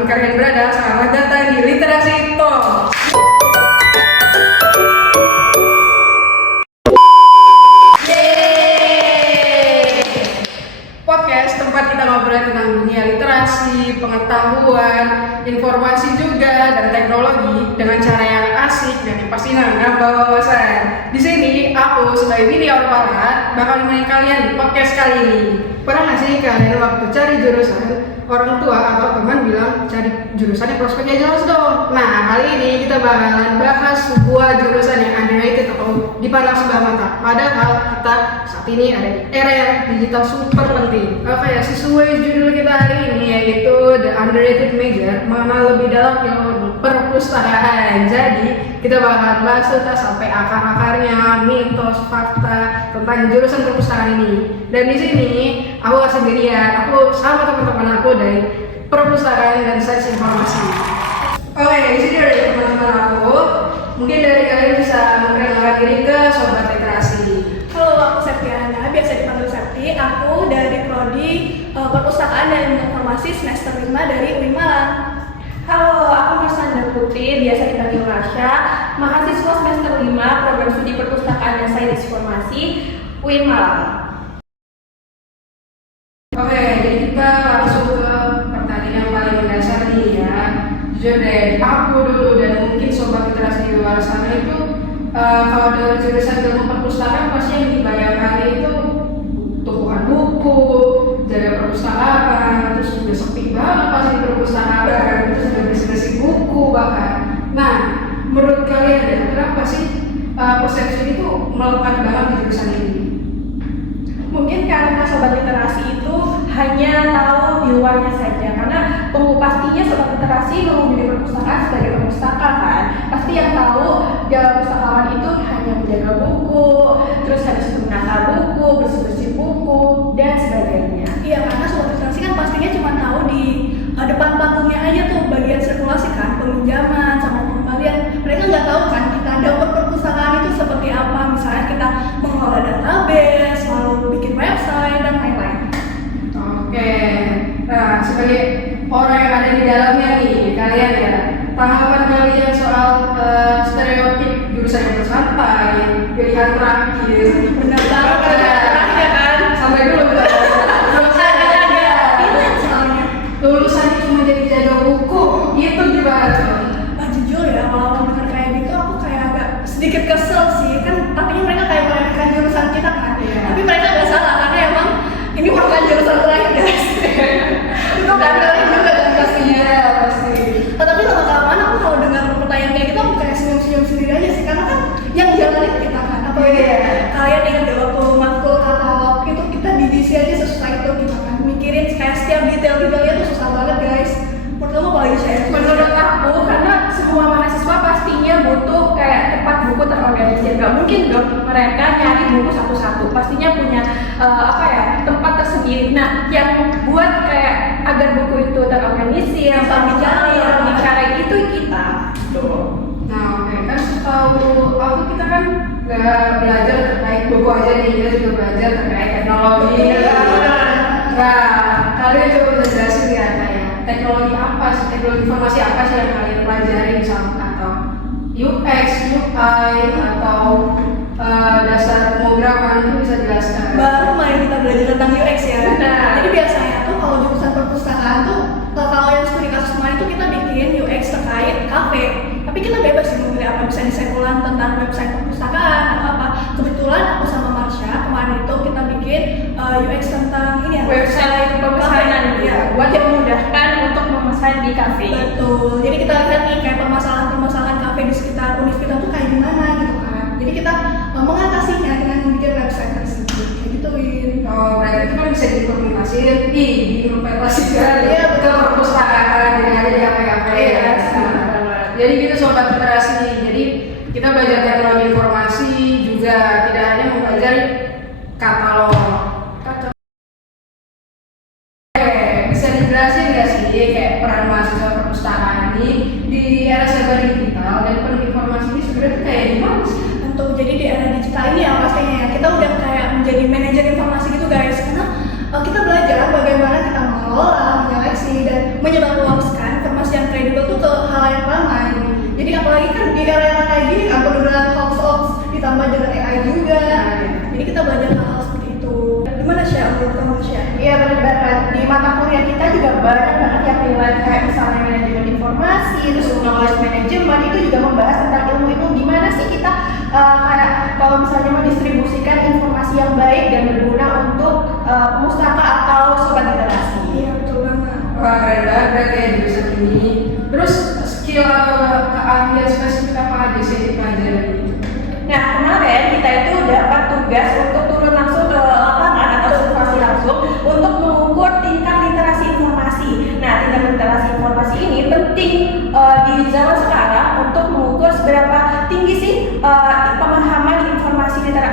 dimanapun kalian berada, selamat datang di Literasi Talk. Podcast tempat kita ngobrol tentang dunia literasi, pengetahuan, informasi juga, dan teknologi dengan cara yang asik dan yang pasti nambah wawasan. Di sini aku sebagai Vini Alvara bakal nemenin kalian di podcast kali ini. Pernah nggak sih kalian waktu cari jurusan, orang tua atau teman bilang cari jurusan yang prospeknya jelas dong? Nah, kali ini kita bakalan bahas sebuah jurusan yang underrated atau dipandang sebelah mata. Padahal kita saat ini ada di era yang digital super penting. Oke ya, sesuai judul kita hari ini yaitu The Underrated Major, mengenal lebih dalam ilmu perpustakaan. Jadi kita bakalan bahas sampai akar-akarnya, mitos, fakta tentang jurusan perpustakaan ini. Dan di sini aku gak sendirian, aku sama teman-teman aku dari perpustakaan dan sains informasi. Oke, di sini ada teman-teman aku. Mungkin dari kalian bisa memperkenalkan diri ke sobat literasi. Halo, aku Septiana, biasa dipanggil Septi. Aku dari Prodi Perpustakaan dan Informasi semester 5 dari UIN Malang. Halo, aku Marsanda Putri, biasa dipanggil Rasya, mahasiswa semester 5 program studi Perpustakaan dan Sains Informasi UIN Malang. Oke, jadi kita langsung ke pertanyaan yang paling mendasar nih ya. Jujur deh, aku dulu dan mungkin sobat literasi di luar sana itu kalau dari jurusan ilmu perpustakaan pasti yang dibayangkan itu tumpukan buku, jaga perpustakaan, terus juga sepi banget pasti di perpustakaan, terus juga bersih-bersih buku bahkan. Nah, menurut kalian ya, kenapa sih persepsi itu melekat banget di jurusan ini? Mungkin karena sobat literasi itu hanya tahu di luarnya saja, karena pastinya sobat literasi mengunjungi perpustakaan sebagai perpustaka kan. Pasti yang tahu di perpustakaan itu hanya menjaga buku, terus habis itu menata buku, bersih-bersih buku, dan sebagainya. Iya, karena sobat literasi kan pastinya cuma tahu di depan panggungnya aja tuh, bagian sirkulasi kan, peminjaman sama pengembalian. Mereka nggak tahu kan kita dapat perpustakaan itu seperti apa. Misalnya kita mengelola database, lalu bikin website dan lain-lain. Oke, nah sebagai orang yang ada di dalamnya nih, kalian ya, tanggapan kalian soal stereotip jurusan yang bersantai, pilihan terakhir, Benar banget ya kan? sampai dulu lulusannya cuma jadi jaga buku, itu gimana tuh? Jujur ya, kalau aku dengar kayak gitu aku kayak agak sedikit kesel sih. Kan artinya mereka kayak meremehkan jurusan kita kan. Iya. Tapi mereka nggak salah karena emang ini merupakan jurusan terakhir guys. Itu kan kalian juga kan pastinya. Iya, pasti. Tapi lama-kelamaan aku kalau dengar pertanyaan kayak gitu aku kayak senyum-senyum sendiri aja sih, karena kan yang jalanin kita kan. Apalagi kalian ingat deh waktu matkul katalog itu kita divisi aja sesusah itu kita kan mikirin kayak setiap detail-detailnya tuh susah banget guys. Menurut kamu apalagi saya? Menurut aku, karena semua mahasiswa pastinya butuh kayak tempat buku terorganisir. Gak mungkin dong mereka nyari buku satu-satu. Pastinya punya tempat tersendiri. Nah, yang buat kayak agar buku itu terorganisir, dicari itu kita. Nah, oke, kan setahu aku kita kan nggak belajar terkait buku aja nih, kita juga belajar terkait teknologi. Nah, kalian coba jelasin ya kayak teknologi apa sih, teknologi informasi apa sih yang kalian pelajari misalnya, atau UX, UI, atau dasar pemrograman, itu bisa jelaskan? Baru main kita belajar tentang UX ya. Nah. Jadi biasanya tuh kalau jurusan perpustakaan tuh kalau yang studi kasus kemarin tuh kita bikin UX terkait kafe. Tapi kita bebas sih memilih apa, bisa desain ulang tentang website perpustakaan atau apa. Kebetulan aku sama Marsha kemarin itu kita bikin UX tentang ini ya, Website pemesanan ya, buat memudahkan untuk memesan di kafe. betul. Jadi kita lihat nih kayak permasalahan kafe di sekitar univ kita tuh kayak gimana gitu kan. Jadi kita mengatasinya dengan membuat website tersebut. Kayak gitu, Win. Oh, berarti itu kan bisa diimplementasikan diimplementasikan Iya, ke perpustakaan, jadi ada di kafe-kafe ya. Jadi gitu sobat literasi nih. Jadi kita belajar teknologi informasi juga tidak hanya mempelajari katalog. Oke, bisa dijelasin nggak sih kayak peran mahasiswa perpustakaan ini di era serba digital dan penuh informasi ini sebenarnya kayak gimana sih? Untuk jadi di era digital ini ya pastinya ya kita udah kayak menjadi manajer informasi gitu guys, karena kita belajar bagaimana kita mengelola, menyeleksi dan menyebarluaskan informasi yang kredibel tuh ke halayak ramai. Jadi apalagi kan di era kayak gini kan penggunaan hoax ditambah dengan AI juga. Jadi kita belajar hal seperti itu. Gimana sih menurut kamu sih? Iya benar banget. Di mata kuliah kita juga banyak banget yang relate kayak misalnya manajemen informasi, terus knowledge management itu juga membahas tentang ilmu gimana sih kita kayak kalau misalnya mendistribusikan informasi yang baik dan berguna untuk pustaka atau sobat literasi. Iya betul banget. Wah, keren banget berarti ya jurusan ini. Terus skill atau keahlian spesifik apa aja sih di pelajaran ini? Nah kemarin kita itu dapat tugas untuk turun langsung ke lapangan atau observasi langsung untuk mengukur tingkat literasi informasi. Nah tingkat literasi informasi ini penting di zaman sekarang untuk mengukur seberapa tinggi sih pemahaman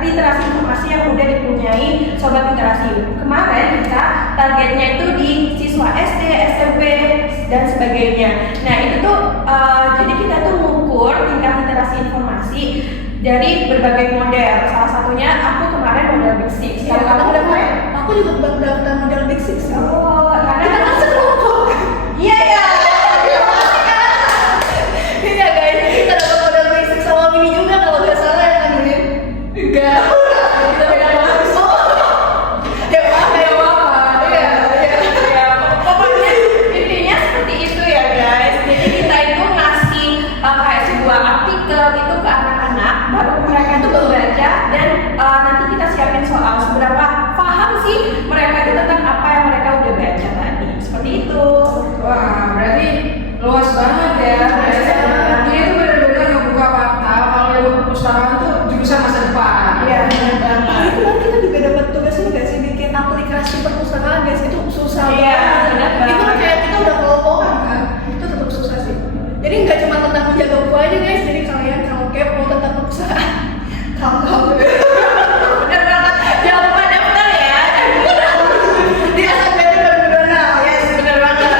literasi informasi yang udah dipunyai sobat literasi. Kemarin kita targetnya itu di siswa SD, SMP dan sebagainya. Nah itu tuh jadi kita tuh mengukur tingkat literasi informasi dari berbagai model. Salah satunya aku kemarin model Big Six. Kalau kamu udah main? Aku juga daftar model Big Six. Oh, karena Kita kan sekelompok. iya ya. Iya guys, kita dapat model Big Six sama Mini juga kalau nggak salah ya kan Udin? Enggak. Kita beda kampus. Ya apa ya Ya, pokoknya intinya seperti itu ya guys. Jadi kita itu ngasih kayak sebuah artikel itu ke anak-anak, baru mereka itu membaca dan nanti kita siapin soal seberapa paham sih mereka itu tentang apa yang mereka udah baca tadi. Seperti itu. Wah, berarti luas banget ya. Ini tuh benar-benar ngebuka mata kalau ilmu perpustakaan tuh jurusan masa depan. Iya, benar banget. Itu kan kita juga dapat tugas ini guys, bikin aplikasi perpustakaan guys, itu susah Iya, banget. benar banget. Itu kayak kita udah kelompokan kan, itu tetap susah sih. Jadi nggak cuma tentang menjaga buku aja guys, jadi kalian kalau kepo tentang perpustakaan, kalau Benar banget. Jangan lupa daftar ya. di SMP benar-benar Yes, benar banget.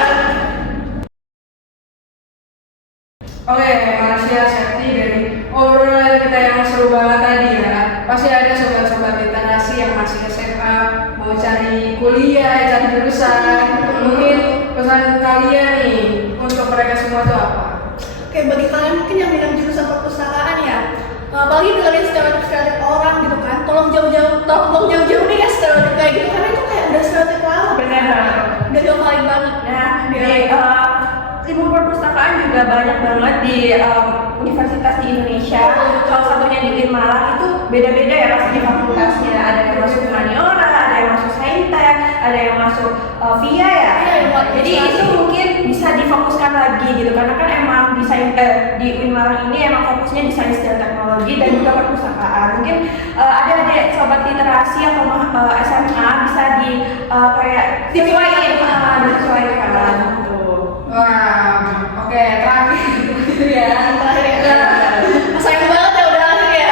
Oke, makasih ya Septi dari obrolan kita yang seru banget tadi ya. Pasti ada sobat-sobat literasi yang masih SMA, mau cari kuliah, cari jurusan. Mungkin pesan kalian nih untuk mereka semua tuh apa? Oke, bagi kalian mungkin yang minat jurusan perpustakaan ya, apalagi dengerin stereotip orang gitu kan, tolong jauh-jauh nih ya stereotip kayak gitu, karena itu kayak udah stereotip lama, Benar banget. udah jokain banget. Nah, di ilmu perpustakaan juga banyak banget di universitas di Indonesia. Salah satunya di Malang itu beda-beda ya pastinya fakultasnya. Ada yang masuk humaniora, ada yang masuk saintek, ada yang masuk via ya. Jadi itu mungkin bisa difokuskan lagi gitu karena kan emang di di Malang ini emang fokusnya di sains dan teknologi dan juga perpustakaan. Mungkin ada sobat literasi atau SMA bisa di kayak disesuaikan gitu. Wah, oke, terakhir gitu ya. Sayang banget ya udah akhir ya.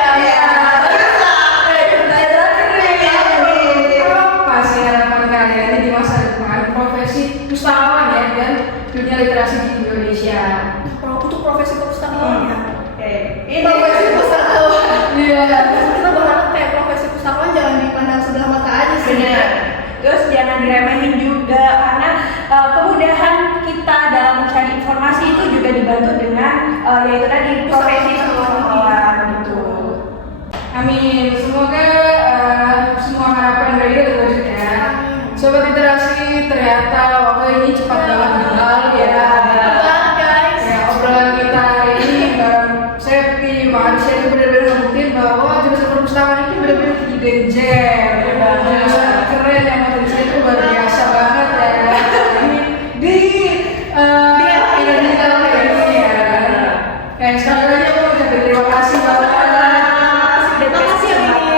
Apa sih harapan kalian ini di masa depan profesi pustakawan ya dan dunia literasi di Indonesia? Kalau aku tuh profesi perpustakaan ya. Ini Profesi pustakawan. Iya. Kita berharap kayak profesi pustakawan jangan dipandang sebelah mata aja sih. benar. Terus jangan diremehin juga karena kemudahan kita dalam mencari informasi itu juga dibantu dengan yaitu tadi profesi pustakawan gitu. Amin. Semoga semua harapan dari itu terwujud ya. Sobat literasi, ternyata waktu ini cepat banget berlalu ya. Banget guys. Ya, obrolan kita hari ini bareng Septi, Manisha itu benar-benar ngebuktiin bahwa jurusan perpustakaan ini benar-benar hidden gem. Jurusan keren yang potensinya itu luar biasa banget ya. Di Indonesia kayak gini ya. Kayak sekali lagi aku mau ucapin terima kasih banget. Makasih ya Mimi,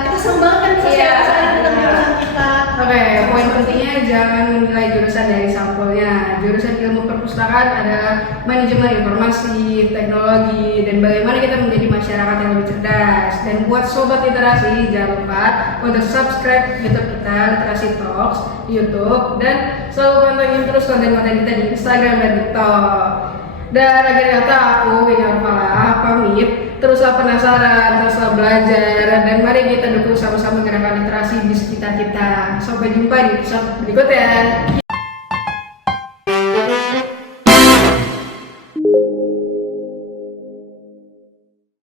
kita seneng banget kan bisa share tentang jurusan kita. Oke, poin pentingnya jangan menilai jurusan dari sampulnya. Jurusan ilmu perpustakaan adalah manajemen informasi, teknologi, dan bagaimana kita menjadi masyarakat yang lebih cerdas. Dan buat sobat literasi, jangan lupa untuk subscribe YouTube kita, Literasi Talks di YouTube, dan selalu pantengin terus konten-konten kita di Instagram dan TikTok. Dan akhir kata aku, Wina Fala, pamit. Teruslah penasaran, teruslah belajar, dan mari kita dukung sama-sama gerakan literasi di sekitar kita. Sampai jumpa di episode berikutnya.